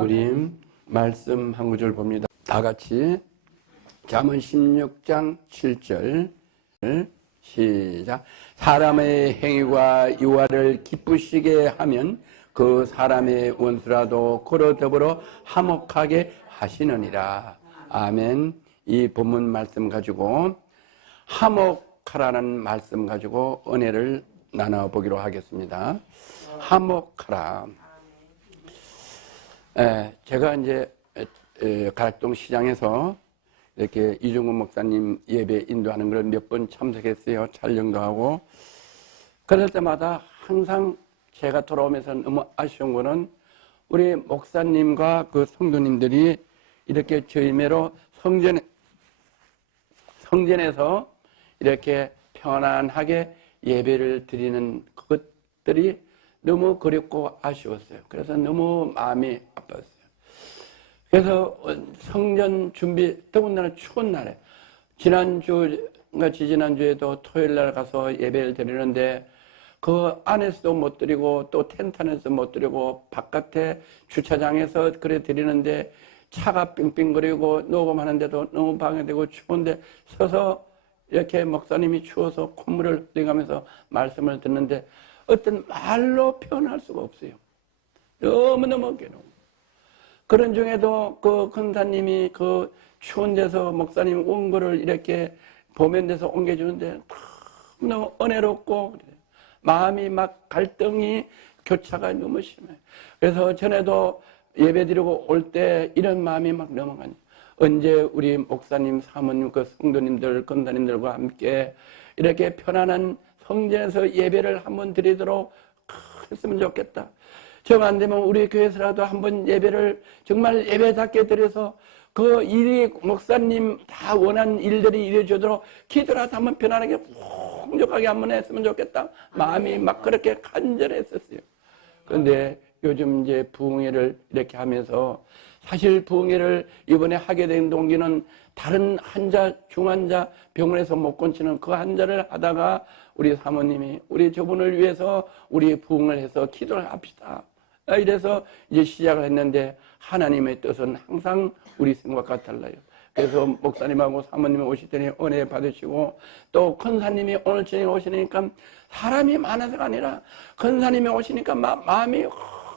우리 말씀 한 구절 봅니다. 다 같이 잠언 16장 7절 시작. 사람의 행위가 여호와를 기쁘시게 하면 그 사람의 원수라도 그로 더불어 화목하게 하시느니라. 아멘. 이 본문 말씀 가지고 화목하라는 말씀 가지고 은혜를 나눠보기로 하겠습니다. 화목하라. 제가 이제 가락동 시장에서 이렇게 이종근 목사님 예배 인도하는 걸 몇 번 참석했어요. 촬영도 하고. 그럴 때마다 항상 제가 돌아오면서 너무 아쉬운 거는 우리 목사님과 그 성도님들이 이렇게 저희매로 성전에서 이렇게 편안하게 예배를 드리는 그것들이 너무 그립고 아쉬웠어요. 그래서 너무 마음이 아팠어요. 그래서 성전 준비, 더군다나 추운 날에 지난주에도 토요일 날 가서 예배를 드리는데 그 안에서도 못 드리고 또 텐트 안에서 못 드리고 바깥에 주차장에서 그래 드리는데 차가 빙빙거리고 녹음하는데도 너무 방해되고 추운데 서서 이렇게 목사님이 추워서 콧물을 흘리면서 말씀을 듣는데 어떤 말로 표현할 수가 없어요. 너무너무 괴로워. 그런 중에도 그 권사님이 그 추운 데서 목사님 원고를 이렇게 보면돼서 옮겨주는데 너무 은혜롭고 마음이 막 갈등이 교차가 너무 심해요. 그래서 전에도 예배드리고 올 때 이런 마음이 막 넘어가요. 언제 우리 목사님, 사모님, 그 성도님들, 권사님들과 함께 이렇게 편안한 성전에서 예배를 한번 드리도록 했으면 좋겠다. 정 안 되면 우리 교회에서라도 한번 예배를 정말 예배답게 드려서 그 일이 목사님 다 원하는 일들이 이루어지도록 기도라도 한번 편안하게 풍족하게 한번 했으면 좋겠다. 마음이 막 그렇게 간절했었어요. 그런데 요즘 이제 부흥회를 이렇게 하면서 사실 부흥회를 이번에 하게 된 동기는 다른 환자, 중환자 병원에서 못 고치는 그 환자를 하다가 우리 사모님이 우리 저분을 위해서 우리 부흥을 해서 기도를 합시다. 이래서 이제 시작을 했는데 하나님의 뜻은 항상 우리 생각과 달라요. 그래서 목사님하고 사모님이 오실 때니 은혜 받으시고 또 권사님이 오늘 저녁에 오시니까 사람이 많아서가 아니라 권사님이 오시니까 마음이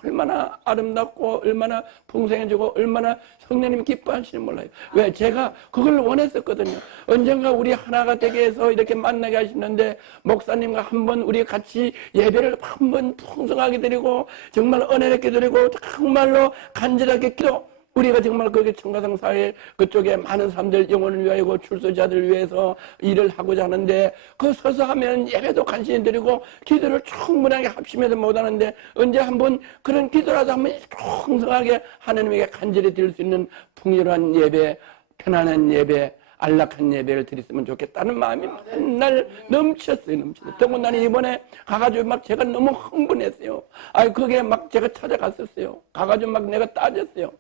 얼마나 아름답고 얼마나 풍성해지고 얼마나 성령님이 기뻐하시는지 몰라요. 왜? 제가 그걸 원했었거든요. 언젠가 우리 하나가 되게 해서 이렇게 만나게 하시는데 목사님과 한번 우리 같이 예배를 한번 풍성하게 드리고 정말 은혜롭게 드리고 정말로 간절하게 기도 우리가 정말 거기 청가상 사회 그쪽에 많은 사람들 영혼을 위하여 출소자들을 위해서 일을 하고자 하는데 그 서서 하면 예배도 간신히 드리고 기도를 충분하게 합심해도 못하는데 언제 한번 그런 기도라도 한번 풍성하게 하나님에게 간절히 드릴 수 있는 풍요로운 예배, 편안한 예배, 안락한 예배를 드렸으면 좋겠다는 마음이 맨날 넘쳤어요. 더군다나 이번에 가가지고 막 제가 너무 흥분했어요. 그게 막 제가 찾아갔었어요. 가가지고 막 내가 따졌어요.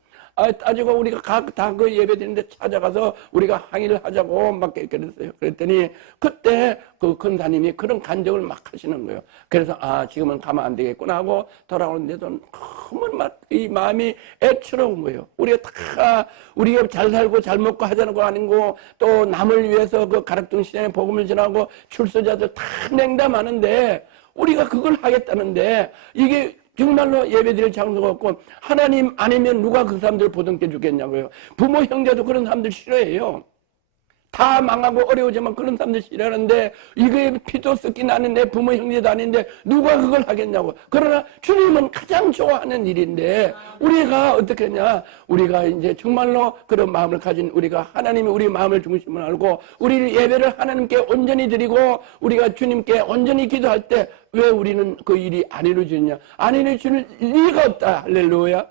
따지고 우리가 다 그 예배 드리는데 찾아가서 우리가 항의를 하자고 막 그랬어요. 그랬더니 그때 그 권사님이 그런 간증을 막 하시는 거예요. 그래서 지금은 가면 안 되겠구나 하고 돌아오는데도 너무 막 이 마음이 애처로운 거예요. 우리가 잘 살고 잘 먹고 하자는 거 아니고 또 남을 위해서 그 가락동 시장에 복음을 전하고 출소자들 다 냉담하는데 우리가 그걸 하겠다는데 이게 정말로 예배드릴 장소가 없고 하나님 아니면 누가 그 사람들 보듬게 주겠냐고요. 부모 형제도 그런 사람들 싫어해요. 다 망하고 어려우지만 그런 사람들 싫어하는데 이게 피도 섞이 나는 내 부모 형제도 아닌데 누가 그걸 하겠냐고. 그러나 주님은 가장 좋아하는 일인데 우리가 어떻게 했냐. 우리가 이제 정말로 그런 마음을 가진 우리가 하나님이 우리 마음을 중심으로 알고 우리 예배를 하나님께 온전히 드리고 우리가 주님께 온전히 기도할 때 왜 우리는 그 일이 안 이루어지느냐. 안 이루어질 리가 없다. 할렐루야.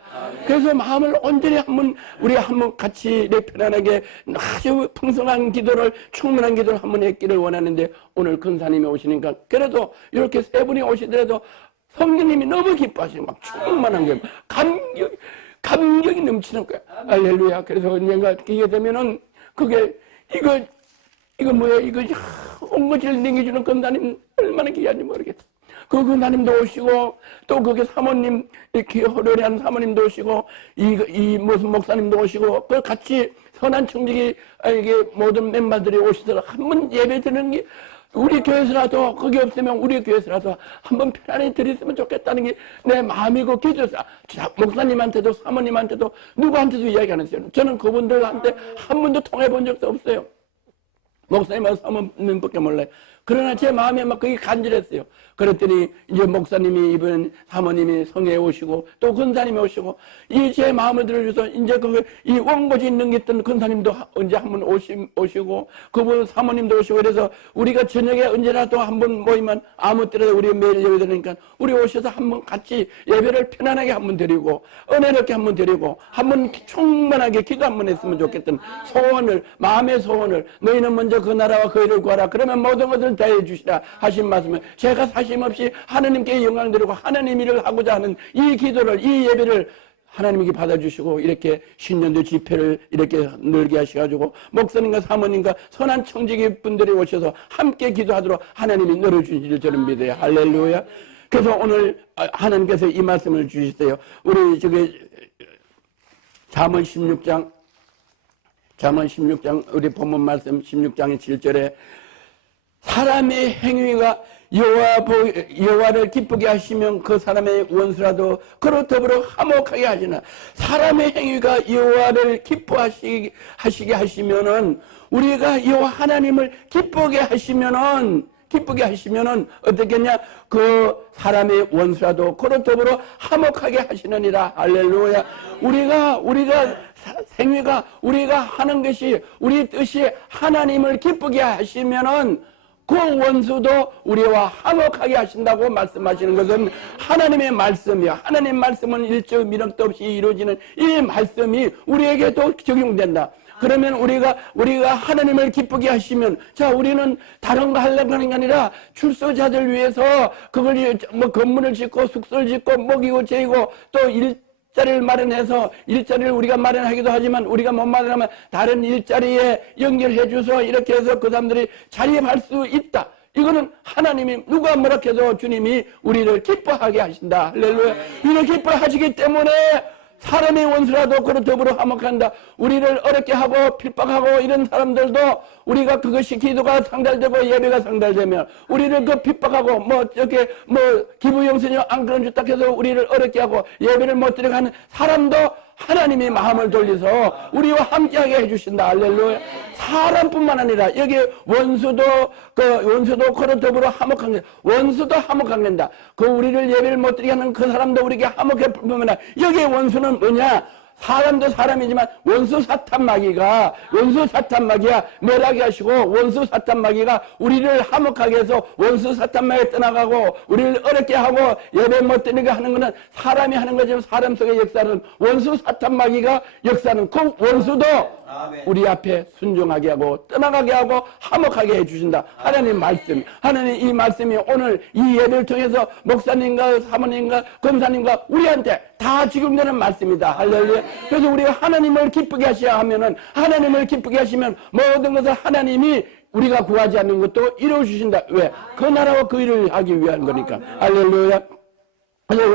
그래서 마음을 온전히 우리 한번 같이 이렇게 편안하게 아주 풍성한 기도를 충분한 기도를 한번 했기를 원하는데 오늘 근사님이 오시니까 그래도 이렇게 세 분이 오시더라도 성령님이 너무 기뻐하시고 막 충만한 거예요. 감격이 넘치는 거야. 할렐루야. 그래서 언젠가 그게 되면은 이거 뭐야 이거 온 것을 냉겨주는 건사님 얼마나 귀한지 모르겠어. 그 근사님도 오시고 또 그게 사모님 이렇게 호련한 사모님도 오시고 이 무슨 목사님도 오시고 그 같이 선한 청직이 이게 모든 멤버들이 오시더라 한번 예배 드리는 게 우리 교회에서라도 그게 없으면 우리 교회에서라도 한번 편안히 드렸으면 좋겠다는 게 내 마음이고 기도했어요. 목사님한테도 사모님한테도 누구한테도 이야기 안 했어요. 저는 그분들한테 한 번도 통해 본 적도 없어요. 목사님하고 사모님밖에 몰라요. 그러나 제 마음에 막 그게 간절했어요. 그랬더니 이제 목사님이 이번 사모님이 성회에 오시고 또 근사님이 오시고 이 제 마음을 들어줘서 이제 이 원고지 있는 게 있던 근사님도 언제 한번 오시고 그분 사모님도 오시고 그래서 우리가 저녁에 언제라도 한번 모이면 아무 때라도 우리 매일 예배 드리니까 우리 오셔서 한번 같이 예배를 편안하게 한번 드리고 은혜롭게 한번 드리고 한번 충만하게 기도 한번 했으면 좋겠던 소원을 마음의 소원을 너희는 먼저 그 나라와 그 일을 구하라 그러면 모든 것을 다해 주시라 하신 말씀을 제가 사심없이 하나님께 영광 드리고 하나님 일을 하고자 하는 이 기도를 이 예배를 하나님께 받아주시고 이렇게 신년도 집회를 이렇게 늘게 하셔가지고 목사님과 사모님과 선한 청지기 분들이 오셔서 함께 기도하도록 하나님이 늘어주시기를 저는 믿어요. 할렐루야. 그래서 오늘 하나님께서 이 말씀을 주셨어요. 우리 잠언 16장 우리 본문 말씀 16장의 7절에 사람의 행위가 여호와를 기쁘게 하시면 그 사람의 원수라도 그로 더불어 화목하게 하시나 사람의 행위가 여호와를 기뻐하시게 하시면은 우리가 여호와 하나님을 기쁘게 하시면은 어떻겠냐 그 사람의 원수라도 그로 더불어 화목하게 하시느니라. 할렐루야. 우리가 행위가 우리가 하는 것이 우리 뜻이 하나님을 기쁘게 하시면은 그 원수도 우리와 화목하게 하신다고 말씀하시는 것은 하나님의 말씀이야. 하나님 말씀은 일적 미력도 없이 이루어지는 이 말씀이 우리에게도 적용된다. 그러면 우리가 하나님을 기쁘게 하시면 자 우리는 다른 거 하려고 하는 게 아니라 출소자들 위해서 그걸 뭐 건물을 짓고 숙소를 짓고 먹이고 재이고 또 일자리를 마련해서 일자리를 우리가 마련하기도 하지만 우리가 못 마련하면 다른 일자리에 연결해 줘서 이렇게 해서 그 사람들이 자립할 수 있다. 이거는 하나님이 누가 뭐라 해도 주님이 우리를 기뻐하게 하신다. 할렐루야. 이를 기뻐하시기 때문에 사람의 원수라도 그로 더불어 화목한다. 우리를 어렵게 하고 핍박하고 이런 사람들도 우리가 그것이 기도가 상달되고 예배가 상달되면 우리를 그 핍박하고 기부영선이 안 그런 주딱 해서 우리를 어렵게 하고 예배를 못 드리게 하는 사람도 하나님이 마음을 돌려서 우리와 함께하게 해주신다. 할렐루야. 사람뿐만 아니라 여기 원수도 그로 더불어 화목한 게 원수도 화목한 된다. 그 우리를 예배를 못 드리게 하는 그 사람도 우리에게 화목해 뿐만 아니라 여기 원수는 뭐냐? 사람도 사람이지만 원수 사탄 마귀야 멸하게 하시고 원수 사탄 마귀가 우리를 화목하게 해서 원수 사탄 마귀 떠나가고 우리를 어렵게 하고 예배 못 드리게 하는 것은 사람이 하는 거지만 사람 속의 역사는 원수 사탄 마귀가 역사는 그 원수도 우리 앞에 순종하게 하고 떠나가게 하고 화목하게 해주신다. 하나님 말씀, 하나님 이 말씀이 오늘 이 예배를 통해서 목사님과 사모님과 검사님과 우리한테 다 적용되는 말씀이다. 할렐루야. 그래서 우리가 하나님을 기쁘게 하셔야 하면은 하나님을 기쁘게 하시면 모든 것을 하나님이 우리가 구하지 않는 것도 이루어 주신다. 왜? 그 나라와 그 일을 하기 위한 거니까. 할렐루야. 그래서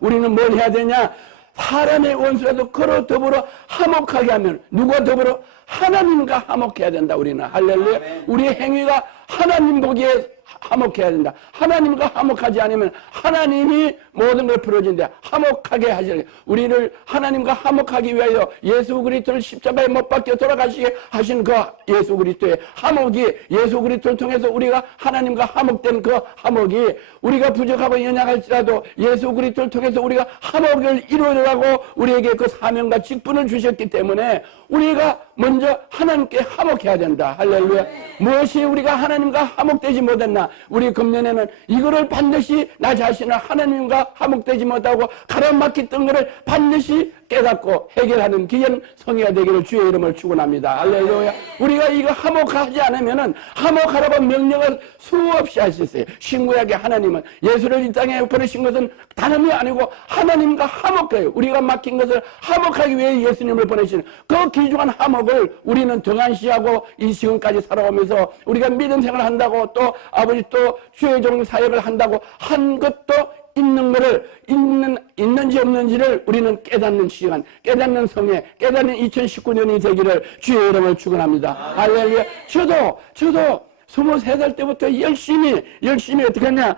우리는 뭘 해야 되냐? 사람의 원수라도 그로 더불어 화목하게 하면 누가 더불어? 하나님과 화목해야 된다. 우리는 할렐루야. 우리의 행위가 하나님 보기에 화목해야 된다. 하나님과 화목하지 않으면 하나님이 모든 걸 풀어준다. 화목하게 하시는 우리를 하나님과 화목하기 위하여 예수 그리스도를 십자가에 못 박혀 돌아가시게 하신 그 예수 그리스도의 화목이 예수 그리스도를 통해서 우리가 하나님과 화목된 그 화목이 우리가 부족하고 연약할지라도 예수 그리스도를 통해서 우리가 화목을 이루려고 우리에게 그 사명과 직분을 주셨기 때문에 우리가 먼저 하나님께 화목해야 된다. 할렐루야. 무엇이 우리가 하나님과 화목되지 못했나? 우리 금년에는 이거를 반드시 나 자신을 하나님과 화목되지 못하고 가라막혔던 것을 반드시 깨닫고 해결하는 귀한 성의가 되기를 주의 이름을 축원합니다. 할렐루야. 우리가 이거 화목하지 않으면은 화목하라고 명령을 수없이 할 수 있어요. 신구약의 하나님은 예수를 이 땅에 보내신 것은 다름이 아니고 하나님과 화목해요. 우리가 맡긴 것을 화목하기 위해 예수님을 보내시는 그 귀중한 화목을 우리는 등한시하고 이 지금까지 살아오면서 우리가 믿음 생활을 한다고 또 아버지 또 주의 종 사역을 한다고 한 것도 있는 거를 있는지 없는지를 우리는 깨닫는 시간, 깨닫는 성에, 깨닫는 2019년이 되기를 주의 이름을 축원합니다. 할렐루야. 저도 23살 때부터 열심히 어떻게 했냐?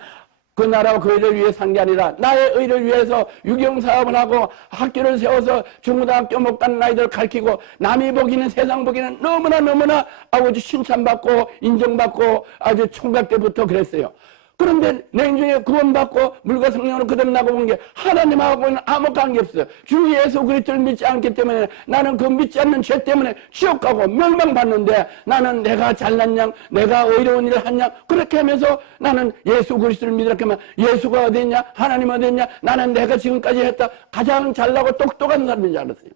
그 나라와 그 의를 위해 산 게 아니라 나의 의를 위해서 유경사업을 하고 학교를 세워서 중고등학교 못 가는 아이들 가르치고 남이 보기는 세상 보기는 너무나 아버지 칭찬받고 인정받고 아주 총각 때부터 그랬어요. 그런데 내 인생에 구원받고 물과 성령으로 거듭나고 본 게 하나님하고는 아무 관계없어요. 주 예수 그리스도를 믿지 않기 때문에 나는 그 믿지 않는 죄 때문에 지옥 가고 멸망받는데 나는 내가 잘났냐 내가 의로운 일을 했냐 그렇게 하면서 나는 예수 그리스도를 믿으라고 하면 예수가 어디 있냐 하나님 어디 있냐 나는 내가 지금까지 했다 가장 잘나고 똑똑한 사람인 줄 알았어요.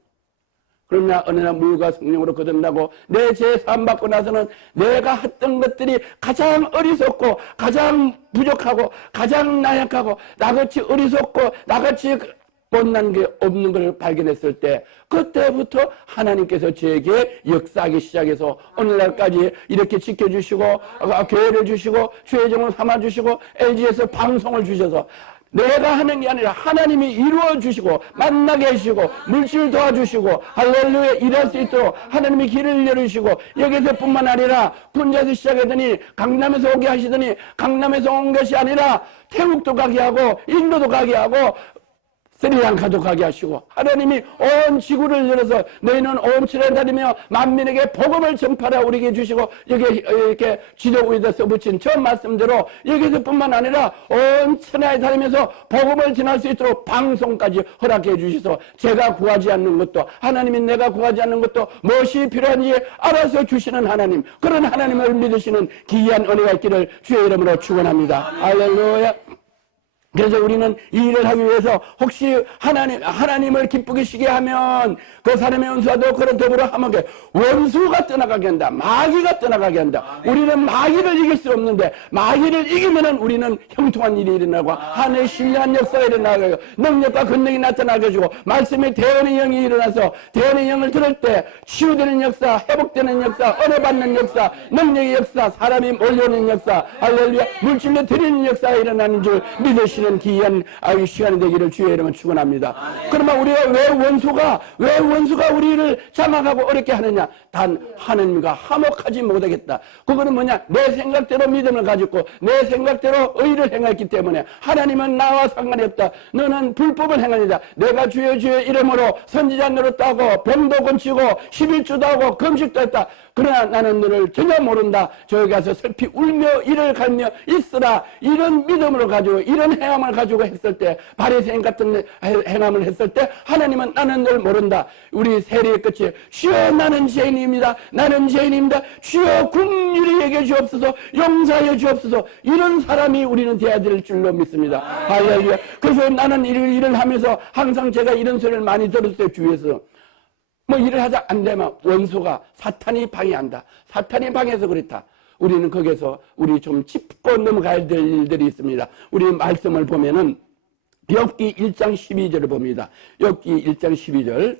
그러나 어느 날 물과 성령으로 거듭나고 내 죄 사함받고 나서는 내가 했던 것들이 가장 어리석고 가장 부족하고 가장 나약하고 나같이 어리석고 나같이 못난 게 없는 걸 발견했을 때 그때부터 하나님께서 저에게 역사하기 시작해서 오늘날까지 이렇게 지켜주시고 교회를 주시고 주의 종을 삼아주시고 LG에서 방송을 주셔서 내가 하는 게 아니라 하나님이 이루어 주시고 만나게 해주시고 물질 도와주시고 할렐루야 일할 수 있도록 하나님이 길을 열어주시고 여기서뿐만 아니라 군자에서 시작하더니 강남에서 오게 하시더니 강남에서 온 것이 아니라 태국도 가게 하고 인도도 가게 하고 스리랑카도 가게 하시고 하나님이 온 지구를 열어서 너희는 온 천하에 다니며 만민에게 복음을 전파하라 우리에게 주시고 여기 이렇게 지도 위에다 써붙인 저 말씀대로 여기서뿐만 아니라 온 천하에 다니면서 복음을 전할 수 있도록 방송까지 허락해 주셔서 제가 구하지 않는 것도 하나님이 내가 구하지 않는 것도 무엇이 필요한지 알아서 주시는 하나님 그런 하나님을 믿으시는 귀한 은혜가 있기를 주의 이름으로 축원합니다. 할렐루야. 그래서 우리는 이 일을 하기 위해서 혹시 하나님을 기쁘게 시게 하면 그 사람의 원수와도 그런 더불어 하면 원수가 떠나가게 한다. 마귀가 떠나가게 한다. 우리는 마귀를 이길 수 없는데 마귀를 이기면은 우리는 형통한 일이 일어나고 하늘의 신령한 역사가 일어나고 능력과 권능이 나타나게 해주고 말씀의 대언의 영이 일어나서 대언의 영을 들을 때 치유되는 역사, 회복되는 역사, 은혜받는 역사, 능력의 역사, 사람이 몰려오는 역사, 할렐루야 물질로 드리는 역사가 일어나는 줄 믿으시는 귀한 시간이 되기를 주의 이름을 축원합니다. 그러면 우리가 왜 원수가 우리를 장악하고 어렵게 하느냐? 단 하나님과 화목하지 못하겠다. 그거는 뭐냐? 내 생각대로 믿음을 가지고 내 생각대로 의를 행했기 때문에 하나님은 나와 상관이 없다. 너는 불법을 행하니다. 내가 주의 이름으로 선지자 노릇하고 병도 고치고 11주도 하고 금식도 했다. 그러나 나는 너를 전혀 모른다. 저기 가서 슬피 울며 이를 갈며 있으라. 이런 믿음으로 가지고 이런 행함을 가지고 했을 때 바리새인 같은 행함을 했을 때 하나님은 나는 널 모른다. 우리 세례의 끝이 주여 나는 죄인입니다. 나는 죄인입니다. 주여 긍휼히 여겨 주옵소서 용서하여 주옵소서 이런 사람이 우리는 되어야 될 줄로 믿습니다. 할렐루야. 그래서 나는 일을 하면서 항상 제가 이런 소리를 많이 들었어요. 주위에서 뭐 일을 하자 안 되면 원수가 사탄이 방해한다. 사탄이 방해해서 그렇다. 우리는 거기서 우리 좀 짚고 넘어가야 될 일들이 있습니다. 우리 말씀을 보면은 욥기 1장 12절을 봅니다. 욥기 1장 12절.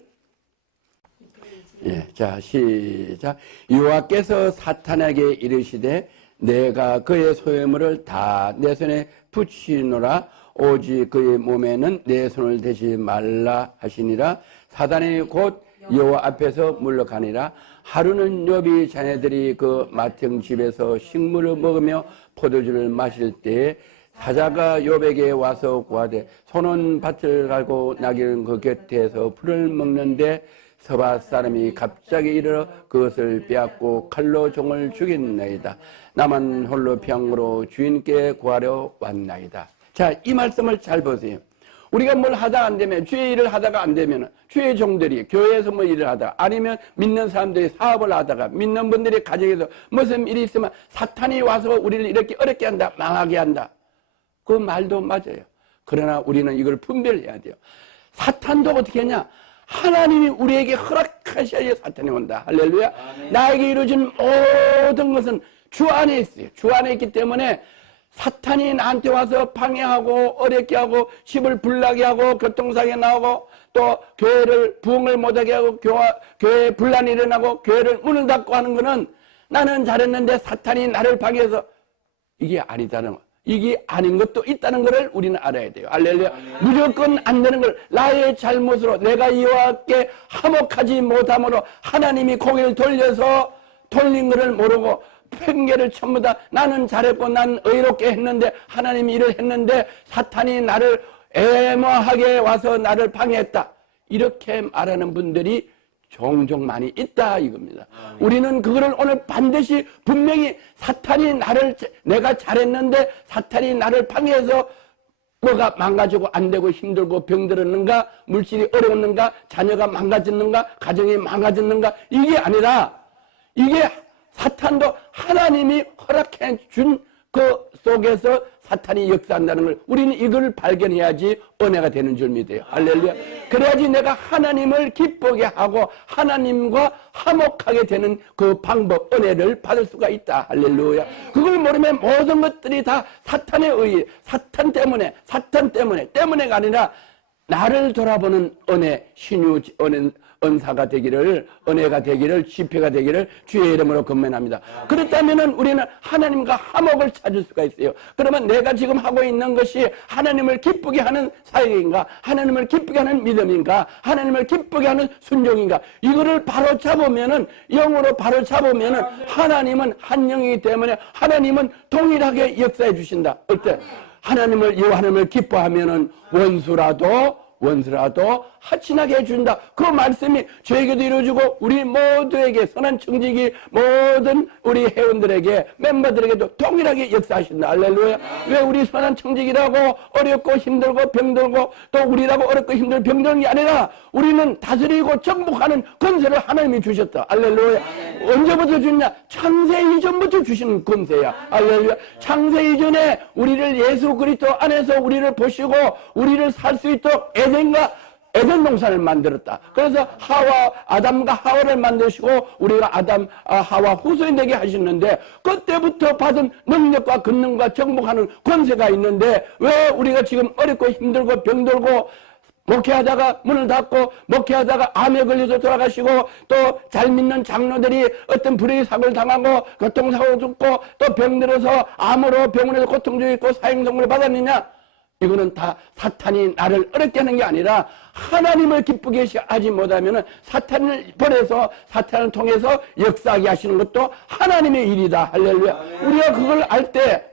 예, 자, 시작. 여호와께서 사탄에게 이르시되 내가 그의 소유물을 다 내 손에 붙이노라. 오직 그의 몸에는 내 손을 대지 말라 하시니라. 사단이 곧 여호와 앞에서 물러가니라. 하루는 욥이 자네들이 그 맏형 집에서 식물을 먹으며 포도주를 마실 때에 사자가 욥에게 와서 구하되 소는 밭을 갈고 나귀는 그 곁에서 풀을 먹는데 서바 사람이 갑자기 이르러 그것을 빼앗고 칼로 종을 죽였나이다. 나만 홀로 평으로 주인께 구하려 왔나이다. 자, 이 말씀을 잘 보세요. 우리가 뭘 하다 안 되면 주의 일을 하다가 안 되면 주의 종들이 교회에서 뭐 일을 하다가 아니면 믿는 사람들이 사업을 하다가 믿는 분들이 가정에서 무슨 일이 있으면 사탄이 와서 우리를 이렇게 어렵게 한다 망하게 한다. 그 말도 맞아요. 그러나 우리는 이걸 분별해야 돼요. 사탄도 어떻게 하냐? 하나님이 우리에게 허락하셔야 사탄이 온다. 할렐루야. 나에게 이루어진 모든 것은 주 안에 있어요. 주 안에 있기 때문에 사탄이 나한테 와서 방해하고 어렵게 하고 집을 불나게 하고 교통사고에 나오고 또 교회를 부흥을 못하게 하고 교회에 분란이 일어나고 교회를 문을 닫고 하는 것은 나는 잘했는데 사탄이 나를 방해해서 이게 아니다는 거. 이게 아닌 것도 있다는 것을 우리는 알아야 돼요. 할렐루야. 무조건 안 되는 걸 나의 잘못으로 내가 여호와께 화목하지 못함으로 하나님이 고개를 돌린 것을 모르고 핑계를 전부 다 나는 잘했고 난 의롭게 했는데 하나님이 일을 했는데 사탄이 나를 애모하게 와서 나를 방해했다. 이렇게 말하는 분들이 종종 많이 있다 이겁니다. 우리는 그거를 오늘 반드시 분명히 사탄이 내가 잘했는데 사탄이 나를 방해해서 뭐가 망가지고 안 되고 힘들고 병들었는가, 물질이 어려웠는가, 자녀가 망가졌는가, 가정이 망가졌는가, 이게 아니라 이게 사탄도 하나님이 허락해 준 그 속에서 사탄이 역사한다는 걸 우리는 이걸 발견해야지 은혜가 되는 줄 믿어요. 할렐루야. 그래야지 내가 하나님을 기쁘게 하고 하나님과 화목하게 되는 그 방법, 은혜를 받을 수가 있다. 할렐루야. 그걸 모르면 모든 것들이 다 사탄에 의해, 사탄 때문에가 아니라 나를 돌아보는 은혜, 신유 은사가 되기를, 은혜가 되기를, 집회가 되기를 주의 이름으로 건면합니다. 그렇다면 우리는 하나님과 화목을 찾을 수가 있어요. 그러면 내가 지금 하고 있는 것이 하나님을 기쁘게 하는 사역인가, 하나님을 기쁘게 하는 믿음인가, 하나님을 기쁘게 하는 순종인가, 이거를 바로 잡으면은, 영으로 바로 잡으면은 하나님은 한 영이기 때문에 하나님은 동일하게 역사해 주신다. 어때? 하나님을 기뻐하면은 원수라도 하친하게 해준다. 그 말씀이 저에게도 이루어지고 우리 모두에게, 선한 청지기 모든 우리 회원들에게, 멤버들에게도 동일하게 역사하신다. 할렐루야. 왜 우리 선한 청지기라고 어렵고 힘들고 병들고 또 우리라고 어렵고 힘들고 병드는 게 아니라 우리는 다스리고 정복하는 권세를 하나님이 주셨다. 할렐루야. 언제부터 줬냐? 창세 이전부터 주시는 권세야. 할렐루야. 창세 이전에 우리를 예수 그리스도 안에서 우리를 보시고 우리를 살 수 있도록 에덴 동산을 만들었다. 그래서 아담과 하와를 만드시고 우리가 하와 후손이 되게 하셨는데 그때부터 받은 능력과 권능과 정복하는 권세가 있는데 왜 우리가 지금 어렵고 힘들고 병들고 목회하다가 문을 닫고 목회하다가 암에 걸려서 돌아가시고 또 잘 믿는 장로들이 어떤 불의의 사고를 당하고 교통사고를 죽고 또 병들어서 암으로 병원에서 고통 중에 있고 사형선고를 받았느냐? 이거는 다 사탄이 나를 어렵게 하는 게 아니라 하나님을 기쁘게 하지 못하면 사탄을 보내서 사탄을 통해서 역사하게 하시는 것도 하나님의 일이다. 할렐루야. 우리가 그걸 알 때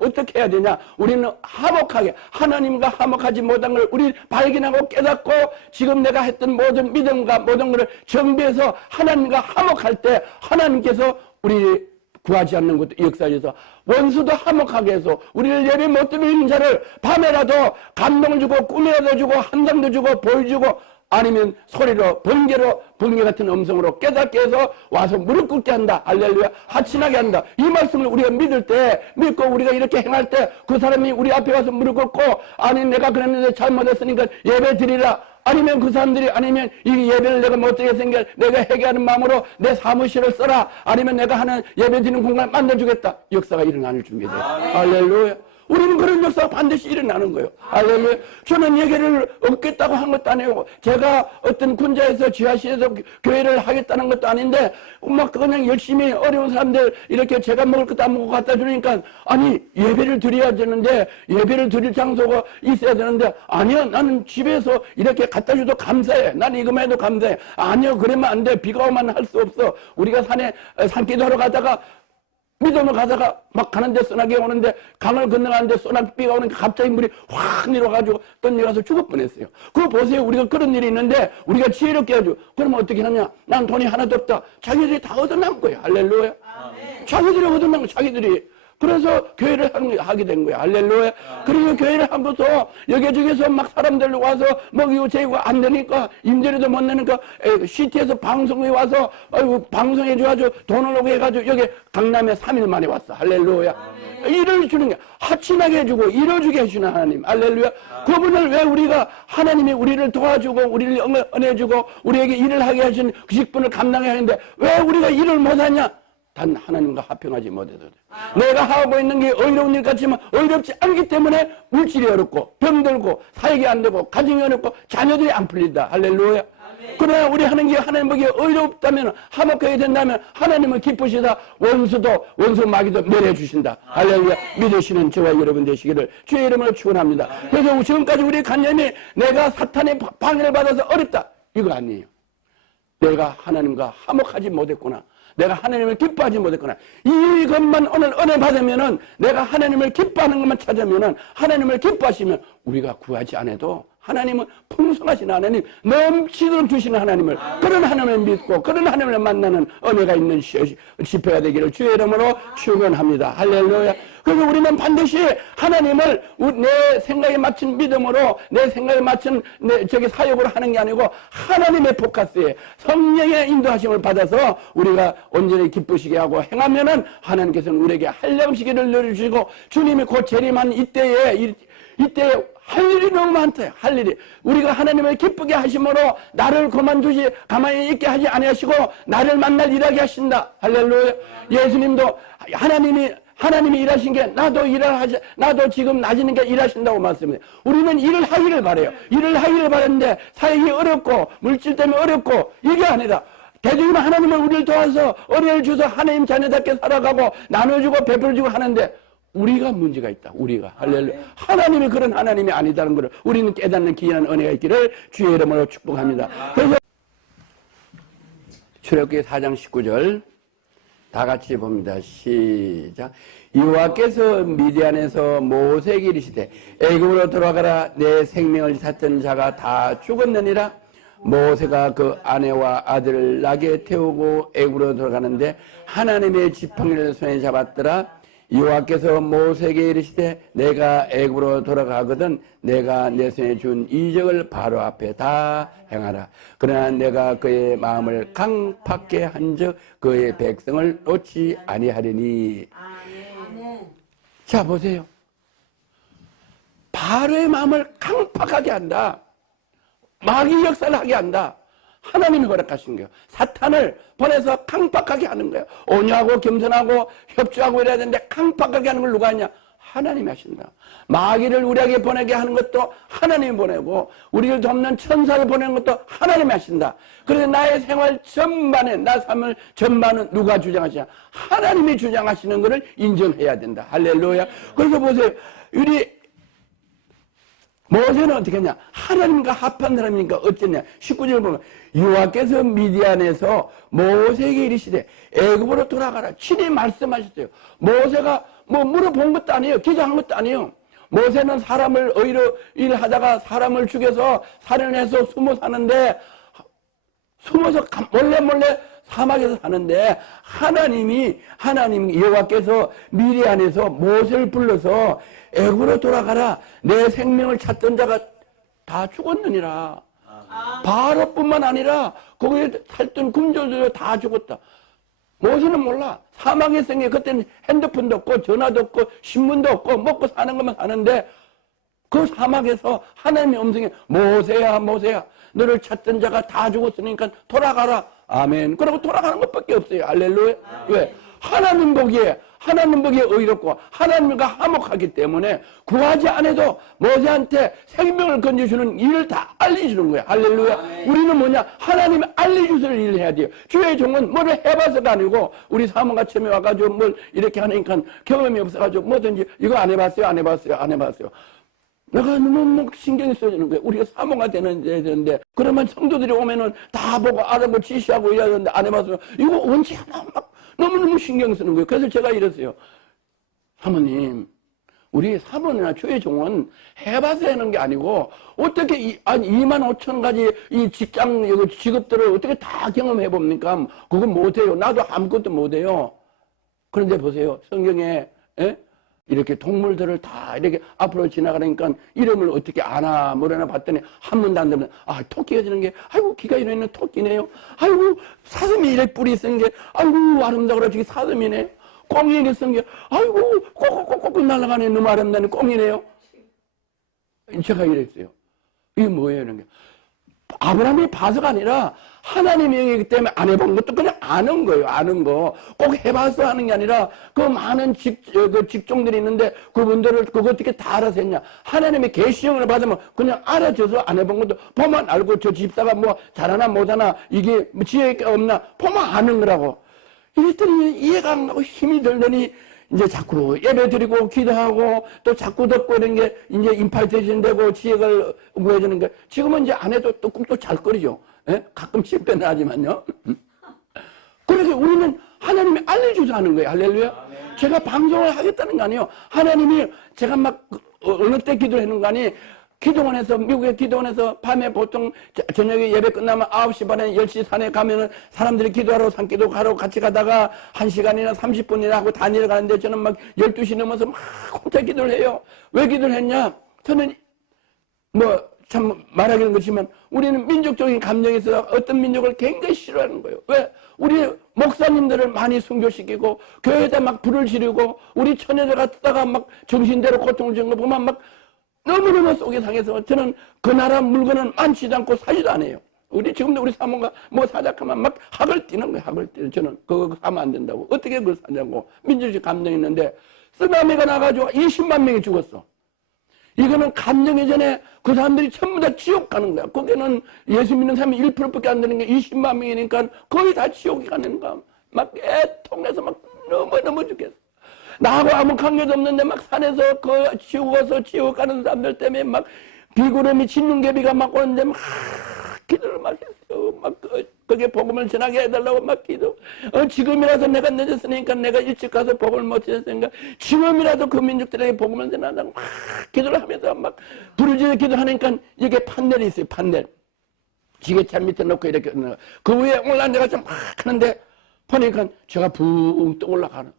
어떻게 해야 되냐? 우리는 화목하게, 하나님과 화목하지 못한 걸 우리 발견하고 깨닫고 지금 내가 했던 모든 믿음과 모든 것을 정비해서 하나님과 화목할 때 하나님께서 우리 구하지 않는 것도 역사에서 원수도 화목하게 해서 우리를 예배 못 드리는 자를 밤에라도 감동을 주고 꿈이라도 주고 한상도 주고 보여주고 아니면 소리로 번개 같은 음성으로 깨닫게 해서 와서 무릎 꿇게 한다. 할렐루야. 하친하게 한다. 이 말씀을 우리가 믿을 때, 믿고 우리가 이렇게 행할 때 그 사람이 우리 앞에 와서 무릎 꿇고 아니 내가 그랬는데 잘못했으니까 예배 드리라. 아니면 그 사람들이 아니면 이 예배를 내가 못하게 생겨 내가 회개하는 마음으로 내 사무실을 써라. 아니면 내가 하는 예배 드리는 공간을 만들어주겠다. 역사가 일어나는 준비돼요. 할렐루야. 우리는 그런 역사가 반드시 일어나는 거예요. 할렐루야. 저는 예배를 얻겠다고 한 것도 아니고 제가 어떤 군자에서 지하실에서 교회를 하겠다는 것도 아닌데 막 그냥 열심히 어려운 사람들 이렇게 제가 먹을 것도 안 먹고 갖다 주니까 아니 예배를 드려야 되는데 예배를 드릴 장소가 있어야 되는데 아니요 나는 집에서 이렇게 갖다 줘도 감사해. 나는 이것만 해도 감사해. 아니요 그러면 안 돼. 비가 오면 할 수 없어. 우리가 산기도하러 가다가 믿음을 가다가 막 가는데 소나기 오는데 강을 건너가는데 소나기가 오는데 갑자기 물이 확 내려가지고 떠내려가서 죽을 뻔했어요. 그거 보세요. 우리가 그런 일이 있는데 우리가 지혜롭게 해야죠. 그러면 어떻게 하냐? 난 돈이 하나도 없다. 자기들이 다 얻어난 거예요. 할렐루야. 자기들이 얻어난 거 자기들이 그래서 교회를 하게 된 거야. 할렐루야. 그리고 교회를 하면서 여기저기서 막 사람들 와서 먹이고 재우고 안 되니까 임대료도 못 내니까 시티에서 방송에 와서 방송해 줘가지고 돈을 오게 해가지고 여기 강남에 3일 만에 왔어. 할렐루야. 일을 주는 게 하친하게 해주고 일을 주게 해주는 하나님. 할렐루야. 그분을 왜 우리가 하나님이 우리를 도와주고 우리를 은혜주고 우리에게 일을 하게 하신 그 직분을 감당해야 하는데 왜 우리가 일을 못하냐? 단 하나님과 합평하지 못해서 그래. 내가 하고 있는 게 어려운 일 같지만 어렵지 않기 때문에 물질이 어렵고 병들고 사역이 안 되고 가정이 어렵고 자녀들이 안 풀린다. 할렐루야. 그러나 우리 하는 게 하나님 보기에 어렵다면 화목하게 된다면 하나님은 기쁘시다. 원수 마귀도 멸해 주신다. 할렐루야. 믿으시는 저와 여러분 되시기를 주의 이름으로 축원합니다. 그래서 지금까지 우리 관념이 내가 사탄의 방해를 받아서 어렵다 이거 아니에요. 내가 하나님과 화목하지 못했구나. 내가 하나님을 기뻐하지 못했구나. 이것만 오늘 은혜 받으면은 내가 하나님을 기뻐하는 것만 찾으면은 하나님을 기뻐하시면 우리가 구하지 않아도 하나님은 풍성하신 하나님, 넘치도록 주시는 하나님을, 그런 하나님을 믿고 그런 하나님을 만나는 은혜가 있는 집회가 되기를 주의 이름으로 축원합니다. 할렐루야. 그래서 우리는 반드시 하나님을 내 생각에 맞춘 믿음으로 내 생각에 맞춘 사역으로 하는 게 아니고 하나님의 포커스에 성령의 인도하심을 받아서 우리가 온전히 기쁘시게 하고 행하면은 하나님께서는 우리에게 한량시기를 내려주시고 주님이 곧 재림한 이때에 할 일이 너무 많대요. 할 일이. 우리가 하나님을 기쁘게 하심으로 나를 그만두지 가만히 있게 하지 아니하시고 나를 만날 일하게 하신다. 할렐루야. 예수님도 하나님이 일하신 게 나도 지금 낮이는 게 일하신다고 말씀해요. 우리는 일을 하기를 바래요. 일을 하기를 바랬는데 사역이 어렵고 물질 때문에 어렵고 이게 아니라 대중은 하나님은 우리를 도와서 은혜를 주서 하나님 자녀답게 살아가고 나눠주고 베풀어주고 하는데 우리가 문제가 있다. 우리가. 할렐루야. 하나님이 그런 하나님이 아니다는 것을 우리는 깨닫는 귀한 은혜가 있기를 주의 이름으로 축복합니다. 그래서 출애굽기 4장 19절 다 같이 봅니다. 시작. 여호와께서 미디안에서 모세에게 이르시되 애굽으로 돌아가라. 내 생명을 찾던 자가 다 죽었느니라. 모세가 그 아내와 아들을 낙에 태우고 애굽으로 돌아가는데 하나님의 지팡이를 손에 잡았더라. 여호와께서 모세에게 이르시되 내가 애굽으로 돌아가거든 내가 내 손에 준 이적을 바로 앞에 다 행하라. 그러나 내가 그의 마음을 강팍게 한즉 그의 백성을 놓지 아니하리니. 자 보세요. 바로의 마음을 강팍하게 한다. 마귀 역사를 하게 한다. 하나님이 허락하신 거예요. 사탄을 보내서 강팍하게 하는 거예요. 온유하고 겸손하고 협조하고 이래야 되는데 강팍하게 하는 걸 누가 하냐? 하나님이 하신다. 마귀를 우리에게 보내게 하는 것도 하나님이 보내고 우리를 돕는 천사를 보내는 것도 하나님이 하신다. 그래서 나의 생활 전반에 나 삶을 전반은 누가 주장하시냐? 하나님이 주장하시는 것을 인정해야 된다. 할렐루야. 그래서 보세요. 우리 모세는 어떻게 했냐? 하나님과 합한 사람이니까 어쨌냐? 19절 보면 여호와께서 미디안에서 모세에게 이르시되 애굽으로 돌아가라. 친히 말씀하셨어요. 모세가 뭐 물어본 것도 아니에요. 기자한 것도 아니에요. 모세는 사람을 의로 일하다가 사람을 죽여서 살인해서 숨어서 몰래 사막에서 사는데 하나님 여호와께서 미디안에서 모세를 불러서 애굽으로 돌아가라. 내 생명을 찾던 자가 다 죽었느니라. 바로뿐만 아니라 거기에 살던 군졸들도 다 죽었다. 모세는 몰라. 사막에 있은 게 그때는 핸드폰도 없고 전화도 없고 신문도 없고 먹고 사는 것만 사는데 그 사막에서 하나님의 음성이 모세야 너를 찾던 자가 다 죽었으니까 돌아가라. 아멘. 그러고 돌아가는 것밖에 없어요. 할렐루야. 왜? 하나님 보기에 의롭고 하나님과 화목하기 때문에 구하지 않아도 모세한테 생명을 건져주는 일을 다 알려주는 거야. 할렐루야. 우리는 뭐냐? 하나님이 알려주실 일을 해야 돼요. 주의 종은 뭐를 해봐서가 아니고 우리 사모가 처음에 와가지고 뭘 이렇게 하니까 경험이 없어가지고 뭐든지 이거 안 해봤어요. 내가 너무 신경이 써지는 거예요. 우리가 사모가 되는데 그러면 성도들이 오면은 다 보고 알아보고 지시하고 이래야 되는데 안 해봤어요. 이거 언제 하나 막 너무너무 신경 쓰는 거예요. 그래서 제가 이랬어요. 사모님, 우리 사모나 주의 종은 해봐서 하는 게 아니고 어떻게 2만 5천 가지 이 직업들을 어떻게 다 경험해 봅니까? 그건 못해요. 나도 아무것도 못해요. 그런데 보세요. 성경에 예? 이렇게 동물들을 다 이렇게 앞으로 지나가니까 이름을 어떻게 아나 뭐라나 봤더니 한 번도 안 들으면 아 토끼가 지는 게 아이고 귀가 이래 있는 토끼네요. 아이고 사슴이 이래 뿔이 쓴 게 아이고 아름다워라 저기 사슴이네. 꽁이 이래 쓴 게 아이고 꼬꼬꼬꼬 날아가네 너무 아름다운 꽁이네요. 제가 이랬어요. 이게 뭐예요 이런 게. 아브라함이 봐서가 아니라 하나님의 영이기 때문에 안 해본 것도 그냥 아는 거예요. 아는 거. 꼭 해봐서 하는 게 아니라 그 많은 직종들이 있는데 그분들을 그거 어떻게 다 알아서 했냐. 하나님의 계시형을 받으면 그냥 알아줘서 안 해본 것도 보면 알고 저 집사가 뭐 잘하나 못하나 이게 지혜가 없나 보면 아는 거라고. 이랬더니 이해가 안 가고 힘이 들더니 이제 자꾸 예배 드리고 기도하고 또 자꾸 듣고 이런 게 이제 임팔테이션 되고 지혜를 구해주는 게 지금은 이제 안 해도 또 꿈도 잘 거리죠. 예? 가끔 실패는 하지만요. 그래서 우리는 하나님이 알려줘서 하는 거예요. 할렐루야. 제가 방송을 하겠다는 거 아니에요. 하나님이 제가 막 어느 때 기도를 하는 거 아니 기도원에서 미국의 기도원에서 밤에 보통 저녁에 예배 끝나면 9시 반에 10시 산에 가면은 사람들이 기도하러 산기도 가러 같이 가다가 1시간이나 30분이나 하고 다 내려가는데 저는 막 12시 넘어서 막 혼자 기도를 해요. 왜 기도를 했냐? 저는 뭐 참 말하기는 그렇지만 우리는 민족적인 감정에서 어떤 민족을 굉장히 싫어하는 거예요. 왜? 우리 목사님들을 많이 순교시키고 교회에다 막 불을 지르고 우리 처녀들 갖다가 막 정신대로 고통을 주는 거 보면 막 너무너무 속이 상해서 저는 그 나라 물건은 많지도 않고 사지도 않아요. 우리 지금도 우리 사모가 뭐 사자하면 막 학을 띄는 거예요. 학을 띄는 저는 그거 하면 안 된다고. 어떻게 그걸 사냐고. 민주주의 감정이 있는데 쓰나미가 나가지고 20만 명이 죽었어. 이거는 감정이 전에 그 사람들이 전부 다 지옥 가는 거야. 거기는 예수 믿는 사람이 1%밖에 안 되는 게 20만 명이니까 거의 다 지옥이 가는 거야. 막 애통해서 막 너무너무 죽겠어. 나하고 아무 관계도 없는데 막 산에서 그 지옥에서 지옥 가는 사람들 때문에 막 비구름이 진눈개비가 막 오는데 막 기도를 막 했어. 막 그게 복음을 전하게 해달라고 막 기도. 지금이라도 내가 늦었으니까 내가 일찍 가서 복음을 못 전했으니까 지금이라도 그 민족들에게 복음을 전하다고 막 기도를 하면서 막 부르짖어 기도하니까 이게 판넬이 있어요. 판넬. 지게차 밑에 놓고 이렇게 그 위에 올라앉아서 막 하는데 보니까 제가 붕 떠 올라가는.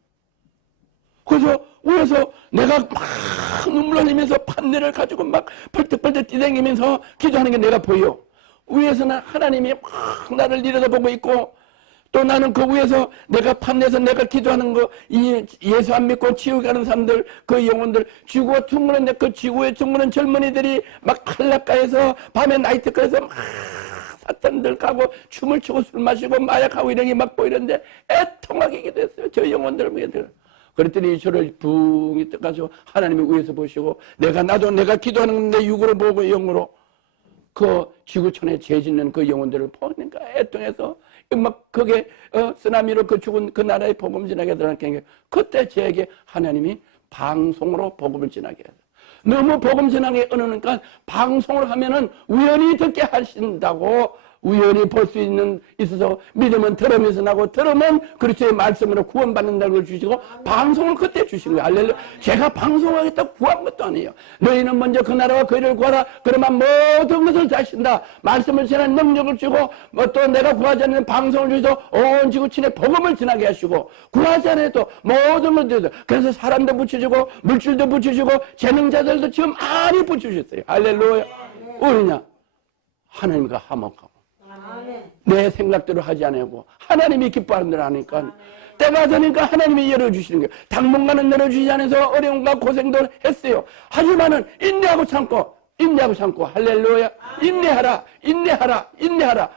그래서 위에서 내가 막 눈물 흘리면서 판넬을 가지고 막 펄떡펄떡 뛰댕기면서 기도하는 게 내가 보여. 위에서는 하나님이 막 나를 내려다보고 있고 또 나는 그 위에서 내가 판내서 내가 기도하는 거 이 예수 안 믿고 지옥 가는 사람들 그 영혼들 지구가 둥그런데 그 지구에 둥그런 젊은이들이 막 한락가에서 밤에 나이트클에서 막 사탄들 가고 춤을 추고 술 마시고 마약하고 이런 게 막 보이는데 애통하게 기도했어요. 저 영혼들을 위해서. 그랬더니 저를 붕이 떠가지고 하나님이 위에서 보시고 나도 내가 기도하는 내 육으로 보고 영으로 그 지구촌에 죄 짓는 그 영혼들을 보니까 애통해서 막 그게 쓰나미로 그 죽은 그 나라에 복음 전하게 들어가니까 그때 저에게 하나님이 방송으로 복음을 전하게 해서 너무 복음 전하게 어느니까 방송을 하면은 우연히 듣게 하신다고 우연히 볼 수 있어서 믿으면 들으면서 나고 들으면 그리스도의 말씀으로 구원받는다는 걸 주시고 방송을 그때 주신 거예요. 할렐루야. 제가 방송하겠다고 구한 것도 아니에요. 너희는 먼저 그 나라와 그 일을 구하라. 그러면 모든 것을 다 하신다. 말씀을 전하는 능력을 주고 또 내가 구하지 않는 방송을 주셔서 온 지구촌에 복음을 전하게 하시고 구하지 않아도 모든 것을 주셔서 그래서 사람도 붙여주고 물질도 붙여주고 재능자들도 지금 많이 붙여주셨어요. 할렐루야. 우리냐 하나님과 화목하고 내 생각대로 하지 않고 하나님이 기뻐하는 대로 하니까 때가 되니까 하나님이 열어주시는 거예요. 당분간은 열어주시지 않아서 어려움과 고생도 했어요. 하지만은 인내하고 참고 할렐루야. 인내하라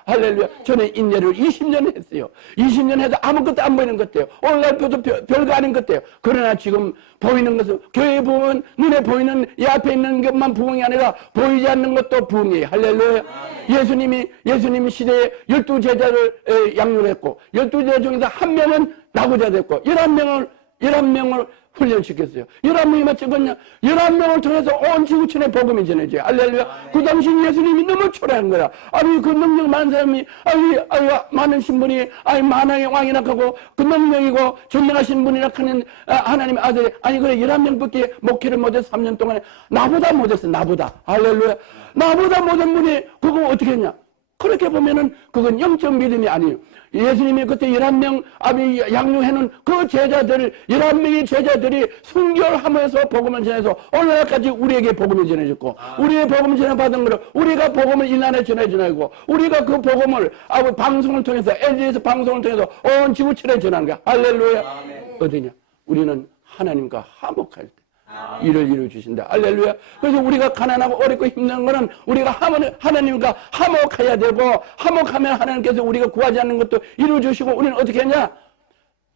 할렐루야. 저는 인내를 20년 했어요. 20년 해도 아무것도 안 보이는 것 같아요. 오늘날도 별거 아닌 것 같아요. 그러나 지금 보이는 것은 교회 부흥은 눈에 보이는 이 앞에 있는 것만 부흥이 아니라 보이지 않는 것도 부흥이에요. 할렐루야. 예수님이 시대에 12제자를 양육했고 12제자 중에서 한 명은 나고자 됐고 11명을 훈련시켰어요. 11명이만 찍었냐? 11명을 통해서 온 지구촌에 복음이 전해져요. 할렐루야. 그 당시 예수님이 너무 초라한 거야. 아니, 그 능력 많은 사람이, 많은 신분이, 만왕의 왕이라 하고, 그 능력이고, 존경하신 분이라 하는 하나님의 아들이, 그래, 11명밖에 목회를 못해서 3년 동안에 나보다 못했어, 나보다. 할렐루야. 나보다 못한 분이 그거 어떻게 했냐? 그렇게 보면은 그건 영적 믿음이 아니에요. 예수님이 그때 11명 아비 양육해놓은 그 제자들, 11명의 제자들이 순결하면서 복음을 전해서 오늘날까지 우리에게 복음을 전해줬고, 우리의 복음을 전해받은 거를 우리가 복음을 인간에 전해주고, 우리가 그 복음을 방송을 통해서, LG에서 방송을 통해서 온 지구촌에 전하는 거야. 할렐루야. 어디냐? 우리는 하나님과 화목할 때 일을 이루어주신다. 할렐루야. 그래서 우리가 가난하고 어렵고 힘든 거는 우리가 하나님과 화목해야 되고, 화목하면 하나님께서 우리가 구하지 않는 것도 이루어주시고, 우리는 어떻게 하냐?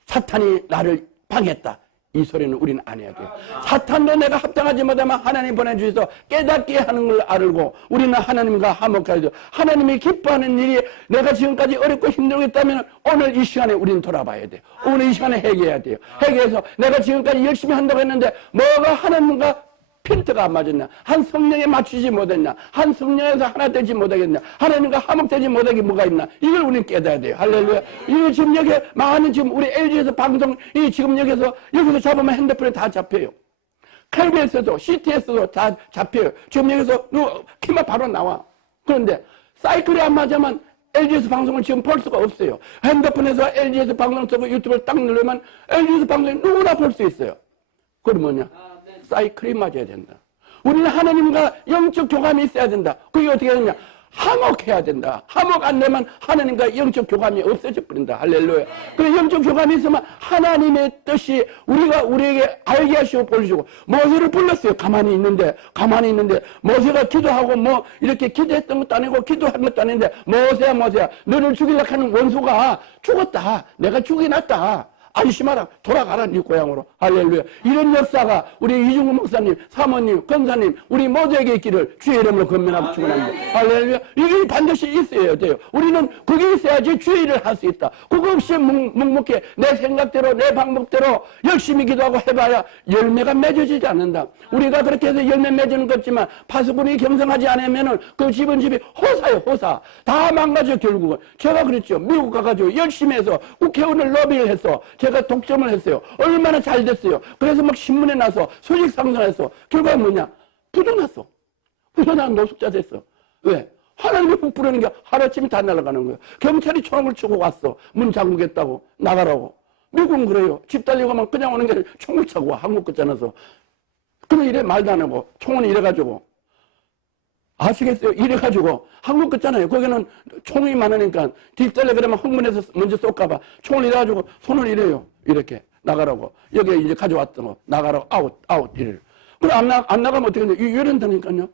사탄이 나를 방했다, 이 소리는 우리는 안 해야 돼요. 사탄도 내가 합당하지 못하면 하나님 보내주셔서 깨닫게 하는 걸 알고, 우리는 하나님과 화목해야 돼요. 하나님이 기뻐하는 일이 내가 지금까지 어렵고 힘들고 있다면 오늘 이 시간에 우리는 돌아봐야 돼요. 오늘 이 시간에 회개해야 돼요. 회개해서 내가 지금까지 열심히 한다고 했는데 뭐가 하나님과 필터가 안 맞았냐? 한 성령에 맞추지 못했냐? 한 성령에서 하나 되지 못하겠냐? 하나님과 화목되지 못하게 뭐가 있나? 이걸 우리는 깨달아야 돼요. 할렐루야. 이거 지금 여기 많은 지금 우리 LG에서 방송, 이 지금 여기서 잡으면 핸드폰에 다 잡혀요. KBS에서도, CT에서도 다 잡혀요. 지금 여기서 키만 바로 나와. 그런데 사이클이 안 맞으면 LG에서 방송을 지금 볼 수가 없어요. 핸드폰에서 LG에서 방송 쓰고 유튜브를 딱 누르면 LG에서 방송을 누구나 볼 수 있어요. 그건 뭐냐? 사이클이 맞아야 된다. 우리는 하나님과 영적 교감이 있어야 된다. 그게 어떻게 되냐? 화목해야 된다. 화목 안 되면 하나님과 영적 교감이 없어져 버린다. 할렐루야. 그 영적 교감이 있으면 하나님의 뜻이 우리에게 알게 하시고 보여주고, 모세를 불렀어요. 가만히 있는데 모세가 기도하고 뭐 이렇게 기도했던 것도 아니고 기도한 것도 아닌데, 모세야 너를 죽이려고 하는 원수가 죽었다. 내가 죽이 났다. 안심하라. 돌아가라 네 고향으로. 할렐루야. 이런 역사가 우리 이중구 목사님, 사모님, 권사님 우리 모두에게 있기를 주의 이름으로 건면하고 축원합니다. 할렐루야. 이게 반드시 있어야 돼요. 우리는 그게 있어야지 주의 일을 할 수 있다. 그거 없이 묵묵히 내 생각대로 내 방법대로 열심히 기도하고 해봐야 열매가 맺어지지 않는다. 우리가 그렇게 해서 열매 맺는 것 같지만 파수꾼이 경성하지 않으면은 그 집은 집이 호사예요. 호사. 다 망가져. 결국은 제가 그랬죠. 미국 가가지고 열심히 해서 국회의원을 로비를 해서 제가 독점을 했어요. 얼마나 잘 됐어요. 그래서 막 신문에 나서 수직 상승했어. 결과는 뭐냐? 부도났어. 부도난 노숙자 됐어. 왜? 하나님이 훅 부르는 게 하루아침에 다 날아가는 거예요. 경찰이 총을 치고 왔어. 문 잠그겠다고. 나가라고. 미국은 그래요. 집 달리고 가면 그냥 오는 게 아니라 총을 차고 와. 한국 끝잖아서. 그러면 이래 말도 안 하고 총은 이래가지고. 아시겠어요? 이래가지고 한국 같잖아요. 거기는 총이 많으니까 뒷달래 그러면 흥분해서 먼저 쏠까봐 총을 이래가지고 손을 이래요. 이렇게 나가라고. 여기 이제 가져왔던 거 나가라고. 아웃 이래요. 그럼 안 나가면 어떻게 되냐? 이런다니까요.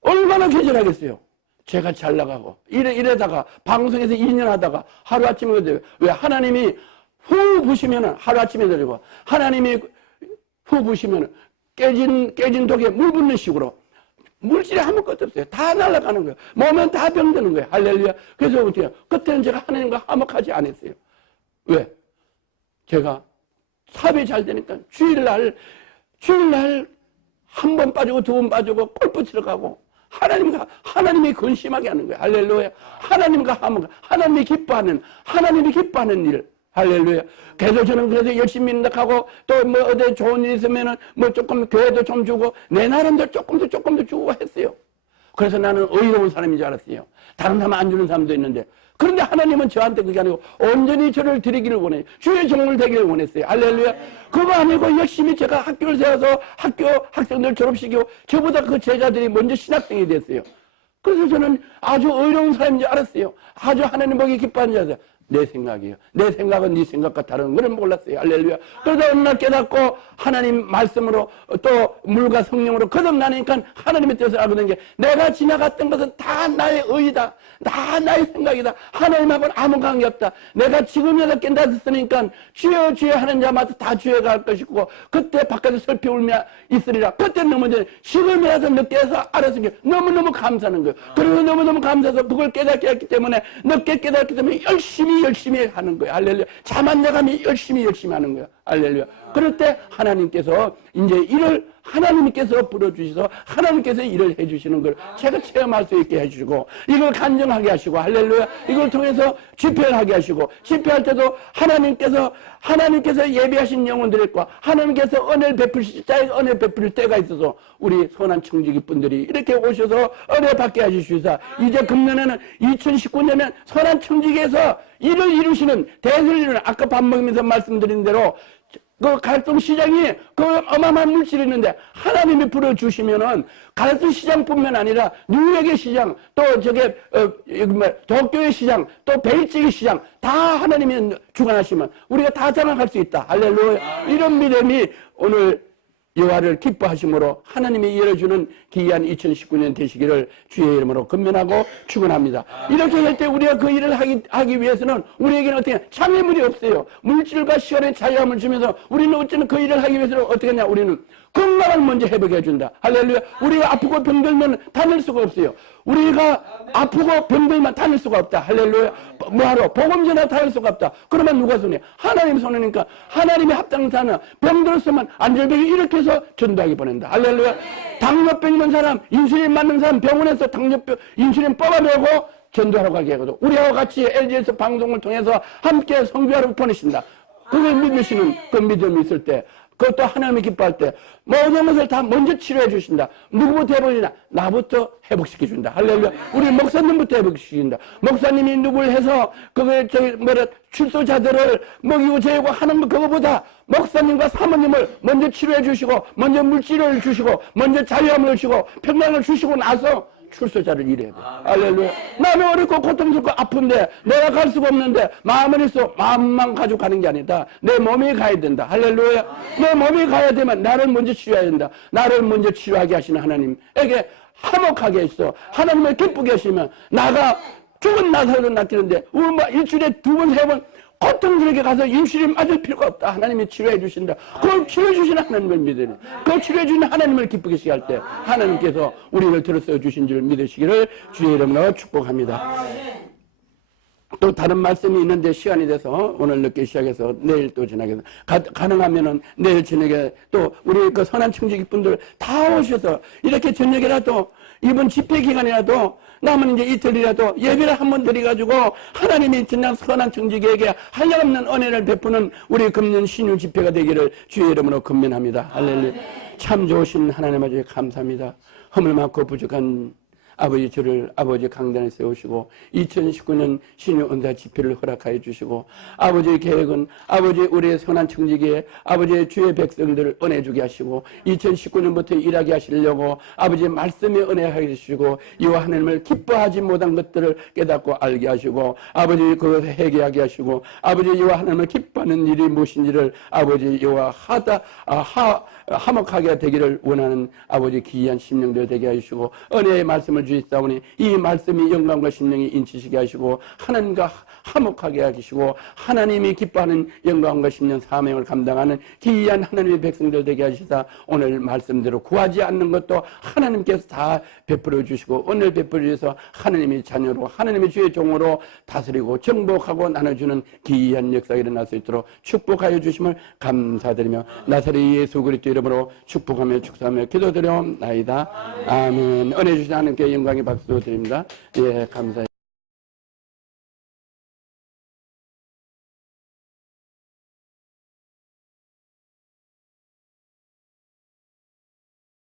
얼마나 계절하겠어요. 제가 잘 나가고 이래다가 방송에서 2년 하다가 하루아침에 돼요. 왜? 하나님이 후 부시면은 하루아침에 되고, 하나님이 후 부시면은 깨진 독에 물 붓는 식으로 물질이 아무것도 없어요. 다 날아가는 거예요. 몸은 다 병드는 거예요. 할렐루야. 그래서 어떻게 해요? 그때는 제가 하나님과 화목하지 않았어요. 왜? 제가 사업이 잘 되니까 주일날 한 번 빠지고 두 번 빠지고 골프 치러 가고 하나님이 근심하게 하는 거예요. 할렐루야. 하나님과 화목, 하나님이 기뻐하는 일. 할렐루야. 그래서 저는 그래서 열심히 인덕하고 또 뭐 어디 좋은 일 있으면은 뭐 조금 교회도 좀 주고 내 나름대로 조금 더 주고 했어요. 그래서 나는 의로운 사람인 줄 알았어요. 다른 사람 안 주는 사람도 있는데. 그런데 하나님은 저한테 그게 아니고 온전히 저를 드리기를 원해요. 주의 종을 되기를 원했어요. 할렐루야. 그거 아니고 열심히 제가 학교를 세워서 학생들 졸업시키고 저보다 그 제자들이 먼저 신학생이 됐어요. 그래서 저는 아주 의로운 사람인 줄 알았어요. 아주 하나님 보기 기뻐하는 줄 알았어요. 내 생각이에요. 내 생각은 네 생각과 다른 걸 몰랐어요. 할렐루야. 그러다 어느 날 깨닫고 하나님 말씀으로 또 물과 성령으로 거듭나니까 하나님의 뜻을 알게 된 게, 내가 지나갔던 것은 다 나의 의다. 다 나의 생각이다. 하나님하고는 아무 관계없다. 내가 지금이라도 깨닫았으니까 주여 주여 하는 자마다 다 주여가 할 것이고, 그때 바깥에 슬피 울며 있으리라. 그때 넘어져. 지금이라도 늦게 해서 알았으니까 너무너무 감사하는 거예요. 그래서 너무너무 감사해서 그걸 깨닫게 했기 때문에, 늦게 깨닫기 때문에 열심히 하는 거예요. 할렐루야. 잠 안 나가면 열심히 하는 거예요. 할렐루야. 그럴 때 하나님께서 이제 일을 하나님께서 불어주셔서 하나님께서 일을 해주시는 걸 제가 체험할 수 있게 해주시고 이걸 간증하게 하시고 할렐루야 이걸 통해서 집회를 하게 하시고 집회할 때도 하나님께서 예비하신 영혼들과 하나님께서 은혜를 베푸실 자에게 은혜 베풀 때가 있어서 우리 선한 청지기 분들이 이렇게 오셔서 은혜 받게 해주시사 이제 금년에는 2019년에 선한 청지기에서 일을 이루시는 대세를 이루는 아까 밥 먹으면서 말씀드린 대로 그 갈등 시장이 그 어마어마한 물질이 있는데 하나님이 불어주시면은 갈등 시장뿐만 아니라 뉴욕의 시장 또 도쿄의 시장 또 베이징의 시장 다 하나님이 주관하시면 우리가 다 장악할 수 있다. 할렐루야. 이런 믿음이 오늘 여호와를 기뻐하심으로 하나님이 열어주는 귀한 2019년 되시기를 주의 이름으로 건면하고 축원합니다. 이렇게 할 때 우리가 그 일을 하기 위해서는 우리에게는 어떻게 장애물이 없어요. 물질과 시간의 자유함을 주면서 우리는 어쩌면 그 일을 하기 위해서는 어떻게 하냐 우리는 건강을 먼저 회복해 준다. 할렐루야. 우리가 아프고 병들면 다닐 수가 없어요. 우리가 아프고 병들면 다닐 수가 없다. 할렐루야. 뭐하러? 복음 전하 다닐 수가 없다. 그러면 누가 손해? 하나님 손이니까 하나님이 합당사는 병들었으면 안절벽에 이렇게 해서 전도하게 보낸다. 할렐루야. 당뇨병 있는 사람, 인슐린 맞는 사람 병원에서 당뇨병, 인슐린 뽑아내고 전도하러 가게 하거든. 우리하고 같이 LG에서 방송을 통해서 함께 성교하러 보내신다. 그걸 믿으시는 그 믿음이 있을 때 그것도 하나님이 기뻐할 때 모든 것을 다 먼저 치료해 주신다. 누구부터 회복이냐? 나부터 회복시켜 준다. 할렐루야. 우리 목사님부터 회복시킨다. 목사님이 누굴 해서 출소자들을 먹이고 재우고 하는 것 그거보다 목사님과 사모님을 먼저 치료해 주시고 먼저 물질을 주시고 먼저 자유함을 주시고 평강을 주시고 나서 출소자를 일해야 돼. 할렐루야. 나는 어렵고 고통스럽고 아픈데 내가 갈 수가 없는데 마음은 있어. 마음만 가지고 가는 게 아니다. 내 몸이 가야 된다. 할렐루야. 내 몸이 가야 되면 나를 먼저 치료해야 된다. 나를 먼저 치료하게 하시는 하나님에게 화목하게 했어. 하나님을 기쁘게 하시면 나가 죽은 나사로 낫기는데 일주일에 2번 3번 고통스럽게 가서 인슐린 맞을 필요가 없다. 하나님이 치료해 주신다. 그걸 치료해 주시는 하나님을 믿으니 그걸 치료해 주시는 하나님을 기쁘게 할 때 하나님께서 우리를 들어서 주신 줄 믿으시기를 주의 이름으로 축복합니다. 또 다른 말씀이 있는데 시간이 돼서 오늘 늦게 시작해서 내일 또 지나게 가능하면은 내일 저녁에 또 우리 그 선한 청지기 분들 다 오셔서 이렇게 저녁이라도 이번 집회 기간이라도 남은 이제 이틀이라도 예배를 한번 드려가지고 하나님이 진정 선한 청지기에게 한량없는 은혜를 베푸는 우리 금년 신유 집회가 되기를 주의 이름으로 건면합니다. 할렐루야. 참 좋으신 하나님 아버지 감사합니다. 허물 많고 부족한 아버지 저를 아버지 강단에 세우시고 2019년 신유 은사 집회를 허락하여 주시고 아버지의 계획은 아버지 우리의 선한 청지기에 아버지의 주의 백성들을 은혜 주게 하시고 2019년부터 일하게 하시려고 아버지의 말씀에 은혜하게 주시고 이와 하나님을 기뻐하지 못한 것들을 깨닫고 알게 하시고 아버지 그것을 회개하게 하시고 아버지 이와 하나님을 기뻐하는 일이 무엇인지를 아버지 이와 화목하게 되기를 원하는 아버지 귀한 심령들 되게 하시고 은혜의 말씀을 주시다오니 이 말씀이 영광과 심령이 인치시게 하시고 하나님과 화목하게 하시고 하나님이 기뻐하는 영광과 심령 사명을 감당하는 귀한 하나님의 백성들 되게 하시다 오늘 말씀대로 구하지 않는 것도 하나님께서 다 베풀어 주시고 오늘 베풀어 주셔서 하나님의 자녀로 하나님의 주의 종으로 다스리고 정복하고 나눠주는 귀한 역사가 일어날 수 있도록 축복하여 주심을 감사드리며 나사렛 예수 그리스도 이름으로 축복하며 축사하며 기도드려옵나이다. 아멘. 은혜 주신 하나님께 영광의 박수 드립니다. 예, 감사해요.